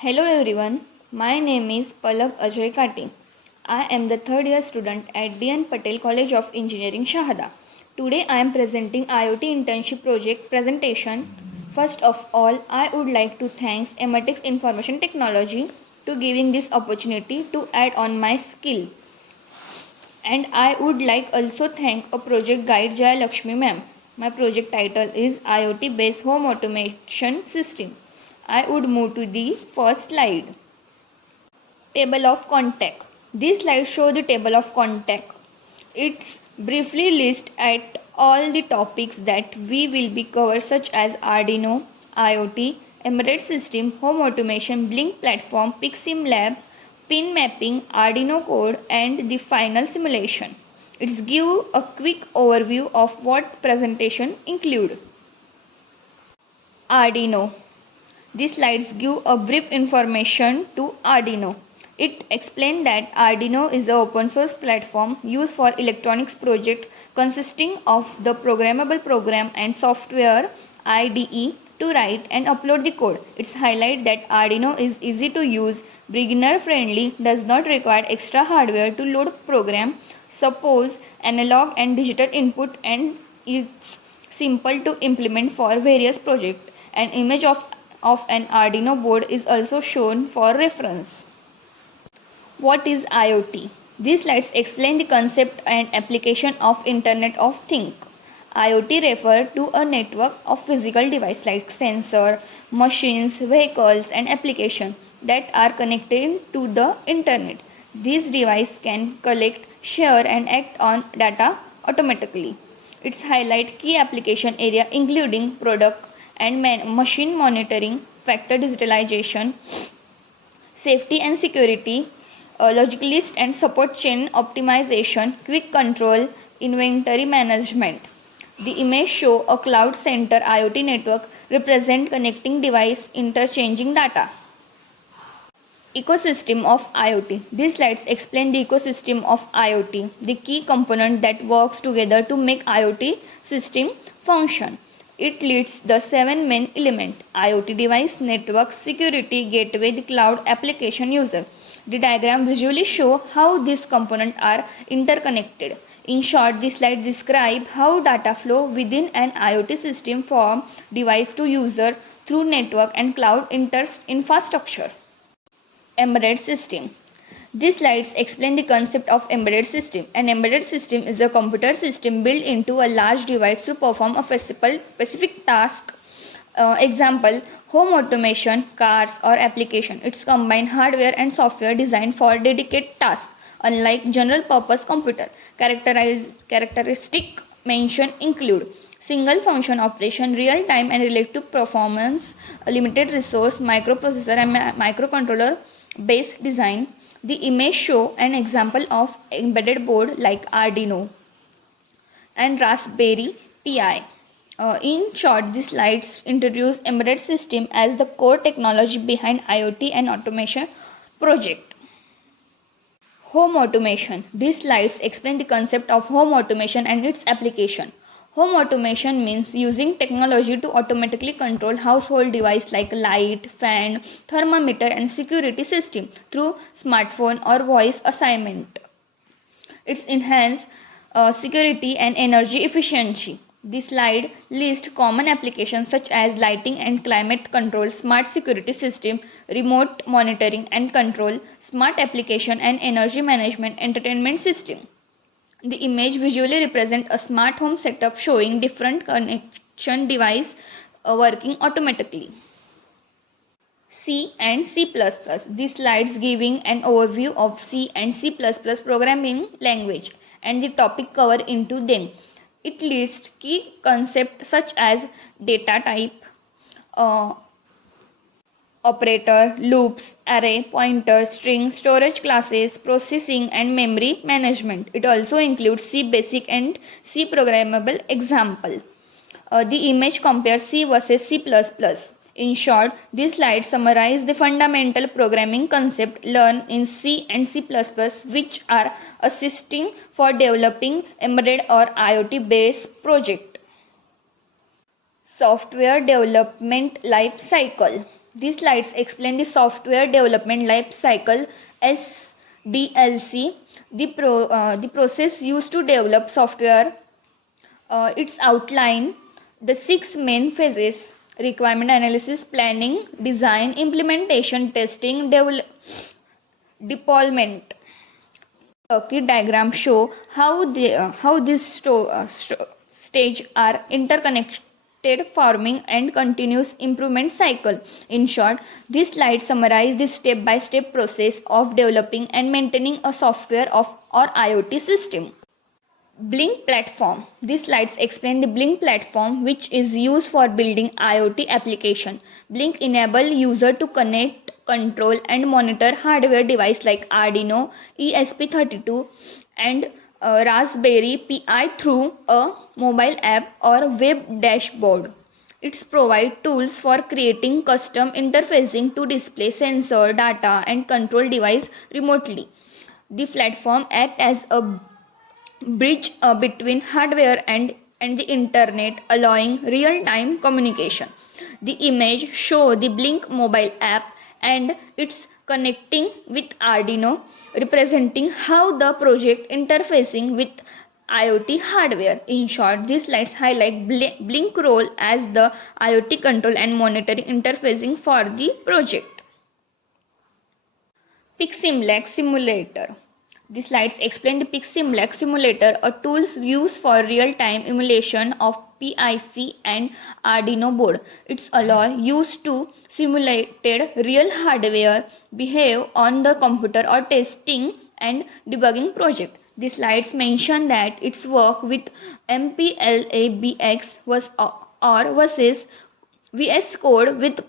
Hello everyone, my name is Palak Ajay Kati. I am the third year student at DN Patel College of Engineering Shahada. Today I am presenting IoT internship project presentation. First of all, I would like to thank Emartxe Information Technology to giving this opportunity to add on my skill. And I would like also thank a project guide Jaya Lakshmi ma'am. My project title is IoT based home automation system. I would move to the first slide. Table of contact. This slide shows the table of contact. It's briefly list at all the topics that we will be covered such as Arduino, IoT, embedded system, home automation, Blink platform, PixSim lab, pin mapping, Arduino code and the final simulation. It's give a quick overview of what presentation include. Arduino. These slides give a brief information to Arduino. It explains that Arduino is an open source platform used for electronics project consisting of the programmable program and software IDE to write and upload the code. It's highlight that Arduino is easy to use, beginner friendly, does not require extra hardware to load program, suppose analog and digital input, and it's simple to implement for various projects. An image of an Arduino board is also shown for reference. What is IoT? These slides explain the concept and application of Internet of Things. IoT refers to a network of physical devices like sensor, machines, vehicles and applications that are connected to the Internet. These devices can collect, share and act on data automatically. It's highlight key application area including product and machine monitoring, factor digitalization, safety and security, logicalist and support chain optimization, quick control, inventory management. The image show a cloud center IoT network represent connecting device interchanging data. Ecosystem of IoT. These slides explain the ecosystem of IoT, the key component that works together to make IoT system function. It lists the 7 main elements: IoT device, network, security, gateway, the cloud, application, user. The diagram visually show how these components are interconnected. In short, this slide describes how data flow within an IoT system from device to user through network and cloud infrastructure. Embedded system. These slides explain the concept of embedded system. An embedded system is a computer system built into a large device to perform a specific task. Example, home automation, cars or application. It's combine hardware and software designed for dedicated tasks. Unlike general purpose computer, characteristic mentioned include single function operation, real time and relative performance, limited resource, microprocessor and microcontroller based design. The image show an example of embedded board like Arduino and Raspberry Pi. In short, these slides introduce embedded system as the core technology behind IoT and automation project. Home automation. These slides explain the concept of home automation and its application. Home automation means using technology to automatically control household devices like light, fan, thermometer and security system through smartphone or voice assignment. It's enhance security and energy efficiency. This slide lists common applications such as lighting and climate control, smart security system, remote monitoring and control, smart application and energy management entertainment system. The image visually represents a smart home setup showing different connection devices working automatically. C and C++. These slides giving an overview of C and C++ programming language and the topic covered into them. It lists key concepts such as data type, operator, loops, array, pointer, string, storage classes, processing and memory management. It also includes C basic and C programmable example. The image compares C versus C++. In short, these slides summarize the fundamental programming concept learned in C and C++, which are assisting for developing embedded or IoT-based project. Software development life cycle. These slides explain the software development life cycle SDLC, the process used to develop software. Its outline the 6 main phases: requirement analysis, planning, design, implementation, testing, deployment. Circuit diagram show how these stage are interconnected, forming and continuous improvement cycle. In short, this slide summarize the step-by-step process of developing and maintaining a software of or IoT system. Blink platform. These slides explain the Blink platform, which is used for building IoT application. Blink enable user to connect, control and monitor hardware device like Arduino, ESP32 and Raspberry Pi through a mobile app or web dashboard. It's provide tools for creating custom interfacing to display sensor data and control device remotely. The platform act as a bridge between hardware and the internet, allowing real-time communication. The image show the Blink mobile app and its connecting with Arduino, representing how the project interfacing with IoT hardware. In short, these slides highlight Blink role as the IoT control and monitoring interfacing for the project. PixSimulac simulator. The slides explain the PixSimulac simulator, a tool used for real-time emulation of PIC and Arduino board. It's allow use to simulated real hardware behave on the computer or testing and debugging project. The slides mention that its work with MPLABX was or versus VS Code with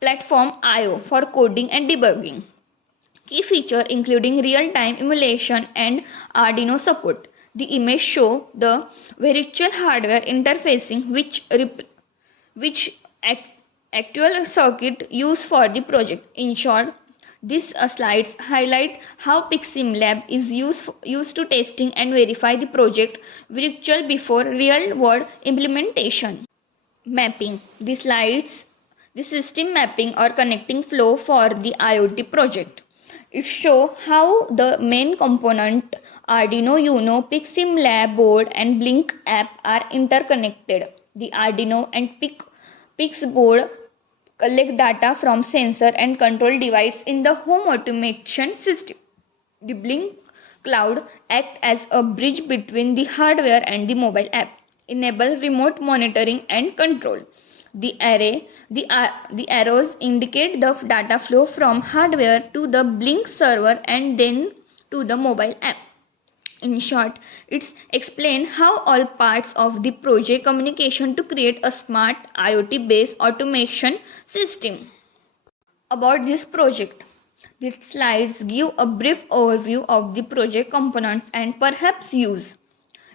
platform IO for coding and debugging. Key feature including real-time emulation and Arduino support. The image show the virtual hardware interfacing which actual circuit used for the project. In short, these slides highlight how PixSimlab is used to testing and verify the project virtual before real-world implementation. Mapping. The slides the system mapping or connecting flow for the IoT project. It shows how the main component Arduino Uno, PixSimlab board and Blink app are interconnected. The Arduino and Pix board collect data from sensor and control device in the home automation system. The Blink cloud acts as a bridge between the hardware and the mobile app, enable remote monitoring and control. The arrows indicate the data flow from hardware to the Blink server and then to the mobile app. In short, it's explain how all parts of the project communication to create a smart IoT-based automation system. About this project, these slides give a brief overview of the project components and perhaps use.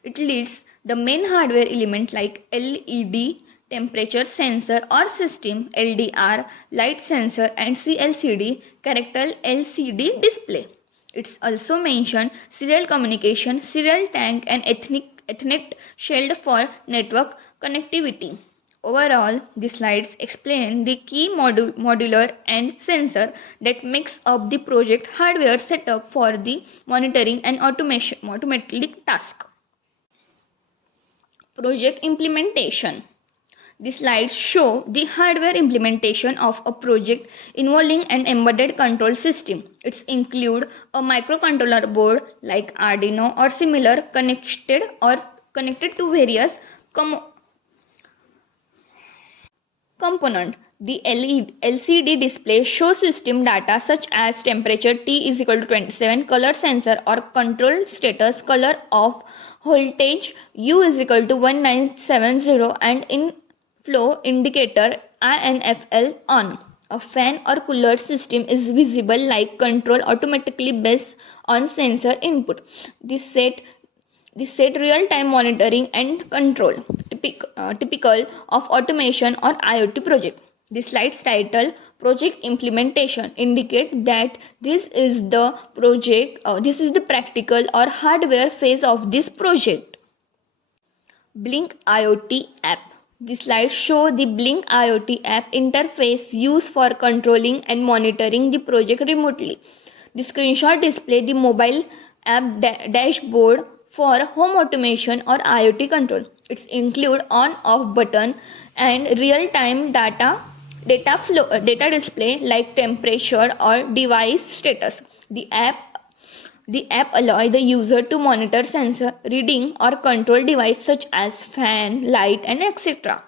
It lists the main hardware element like LED, temperature sensor or system, LDR, light sensor and CLCD, character LCD display. It's also mentioned serial communication, serial tank and Ethernet shield for network connectivity. Overall, the slides explain the key modular and sensor that makes up the project hardware setup for the monitoring and automatic task. Project implementation. The slides show the hardware implementation of a project involving an embedded control system. It includes a microcontroller board like Arduino or similar connected to various components. The LCD display shows system data such as temperature T is equal to 27, color sensor or control status, color of voltage U is equal to 1970 and in flow indicator INFL on. A fan or cooler system is visible like control automatically based on sensor input. This set real-time monitoring and control, typical of automation or IoT project. The slide's title, Project Implementation, indicate that this is the practical or hardware phase of this project. Blink IoT app. The slides show the Blink IoT app interface used for controlling and monitoring the project remotely. The screenshot display the mobile app dashboard for home automation or IoT control. It's include on-off button and real-time data display like temperature or device status. The app allows the user to monitor sensor reading or control device such as fan, light and etc.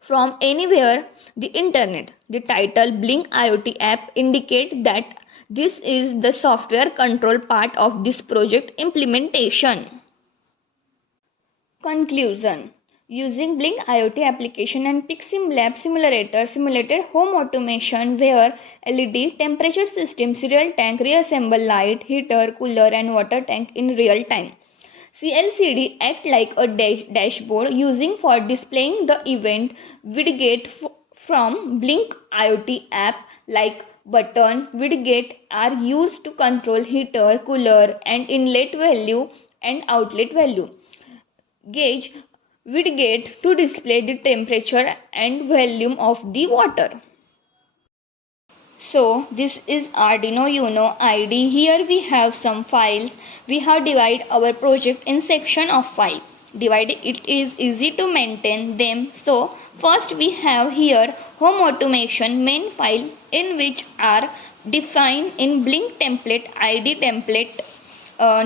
from anywhere the internet. The title Blink IoT app indicate that this is the software control part of this project implementation. Conclusion. Using Blink IoT application and PixSim Lab simulator simulated home automation where LED temperature system, serial tank, reassemble light, heater, cooler and water tank in real time. CLCD act like a dashboard using for displaying the event widget from Blink IoT app like button widget are used to control heater, cooler and inlet value and outlet value. Gauge widget to display the temperature and volume of the water. So this is Arduino Uno IDE. Here we have some files. We have divided our project in section of file. Divided it is easy to maintain them. So first we have here home automation main file in which are defined in Blink template ID template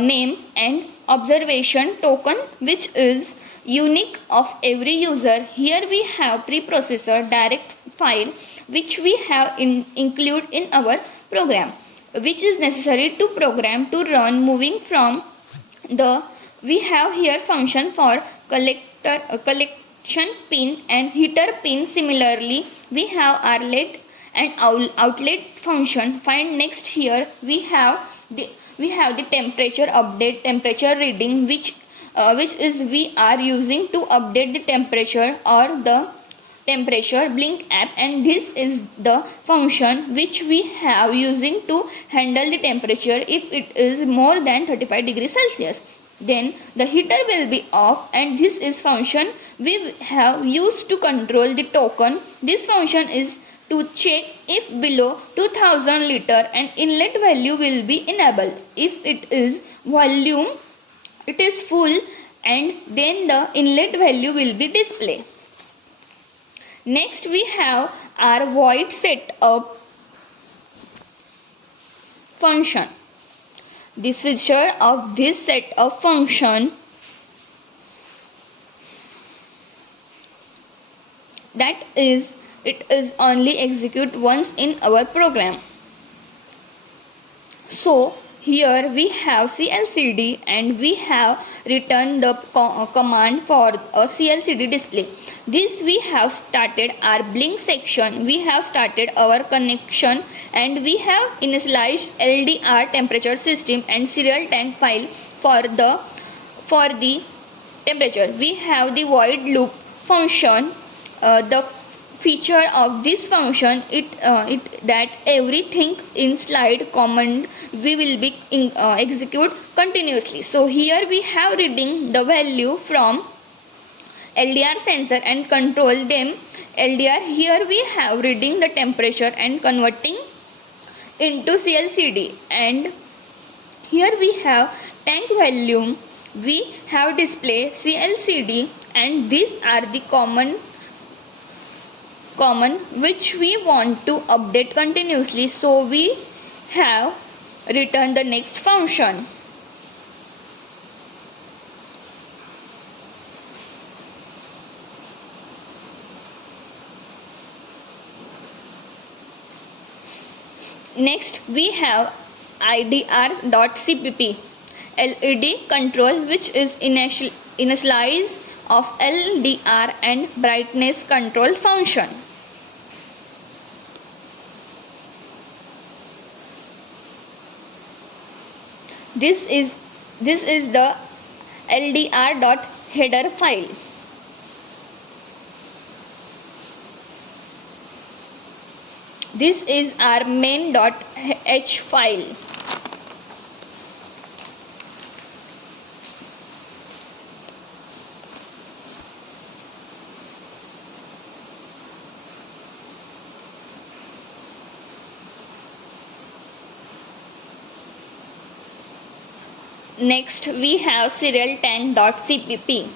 name and observation token which is unique of every user. Here we have preprocessor direct file which we have include in our program which is necessary to program to run. Moving from the we have here function for collection pin and heater pin. Similarly we have outlet and outlet function. Find next here we have the temperature update temperature reading which is we are using to update the temperature or the temperature Blink app, and this is the function which we have using to handle the temperature if it is more than 35 degrees Celsius. Then the heater will be off, and this is function we have used to control the token. This function is to check if below 2000 liter and inlet value will be enabled. If it is volume it is full, and then the inlet value will be displayed. Next we have our void setup function. The feature of this setup function that is it is only execute once in our program. So here we have CLCD and we have written the command for a CLCD display. This we have started our Blink section. We have started our connection and we have initialized LDR temperature system and serial tank file for the temperature. We have the void loop function. The feature of this function it that everything in slide command we will be execute continuously. So here we have reading the value from LDR sensor and control them LDR. Here we have reading the temperature and converting into CLCD, and here we have tank volume. We have display CLCD, and these are the common which we want to update continuously. So we have written the next function. Next we have idr.cpp LED control which is initialize of LDR and brightness control function. This is the LDR.header file. This is our main.h file. Next we have serial tank.cpp.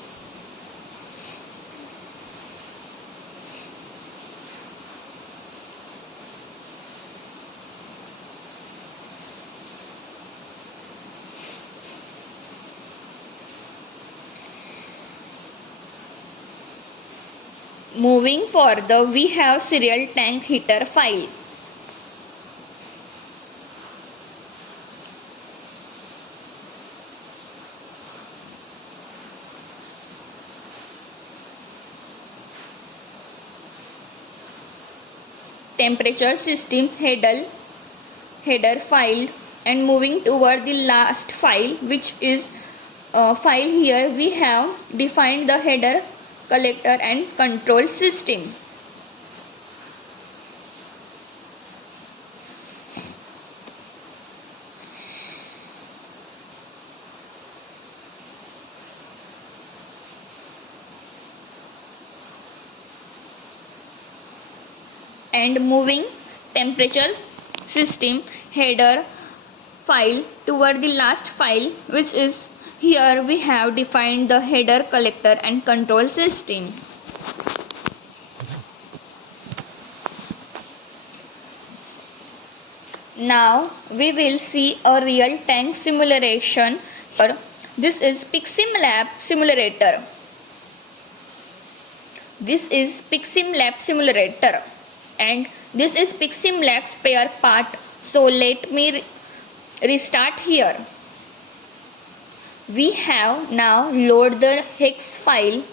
Moving further, we have serial tank heater file. Temperature system header file, and moving toward the last file, which is file. Here we have defined the header, collector and control system. And moving temperature system header file toward the last file, which is here we have defined the header, collector and control system. Now we will see a real tank simulation. This is PiximLab simulator. This is PiximLab simulator, and this is PiximLab spare part. So let me restart here. We have now load the hex file.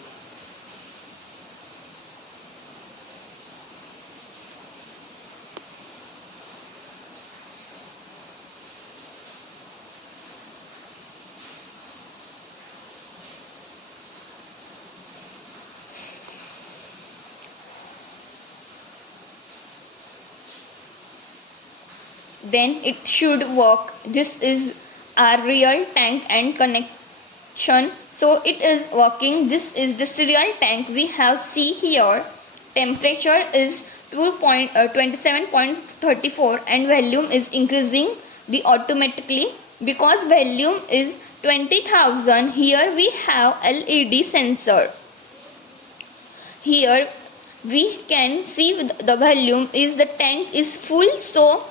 Then it should work. This is our real tank and connection. So it is working. This is the serial tank. We have see here temperature is 27.34 and volume is increasing the automatically because volume is 20,000. Here we have LED sensor. Here we can see the volume is the tank is full, so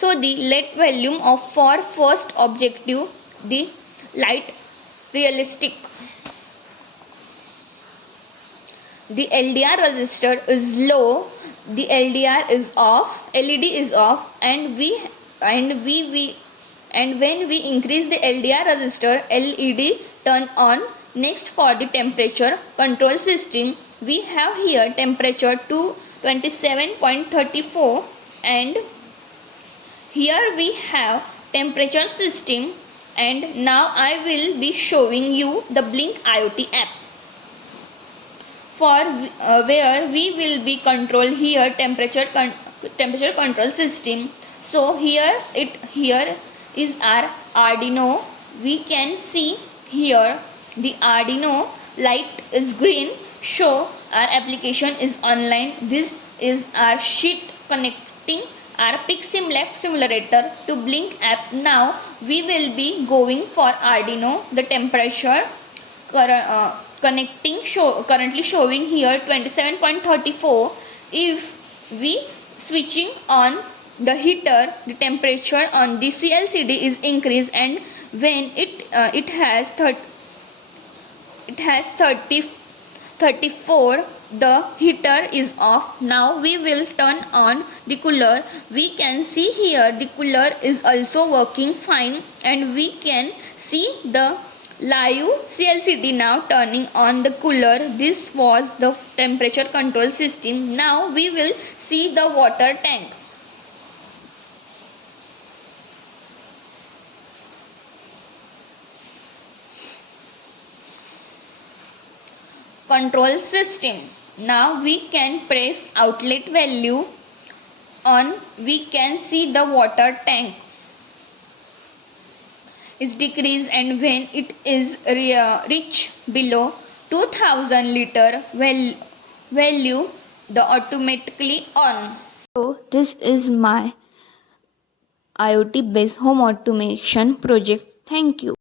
the LED volume of for first objective, the light realistic. The LDR resistor is low, the LDR is off, LED is off, and when we increase the LDR resistor, LED turn on. Next, for the temperature control system, we have here temperature to 27.34, and here we have temperature system, and now I will be showing you the Blink IoT app for where we will be control here temperature control system. So here is our Arduino. We can see here the Arduino light is green, show our application is online. This is our sheet connecting our PiximLab simulator to Blink app. Now we will be going for Arduino. The temperature currently showing here 27.34. If we switching on the heater, the temperature on the CLCD is increased, and when it has 34, the heater is off. Now we will turn on the cooler. We can see here the cooler is also working fine, and we can see the live CLCD now turning on the cooler. This was the temperature control system. Now we will see the water tank. Control system. Now we can press outlet value on. We can see the water tank is decreased, and when it is reach below 2000 liter value, the automatically on. So this is my IoT based home automation project. Thank you.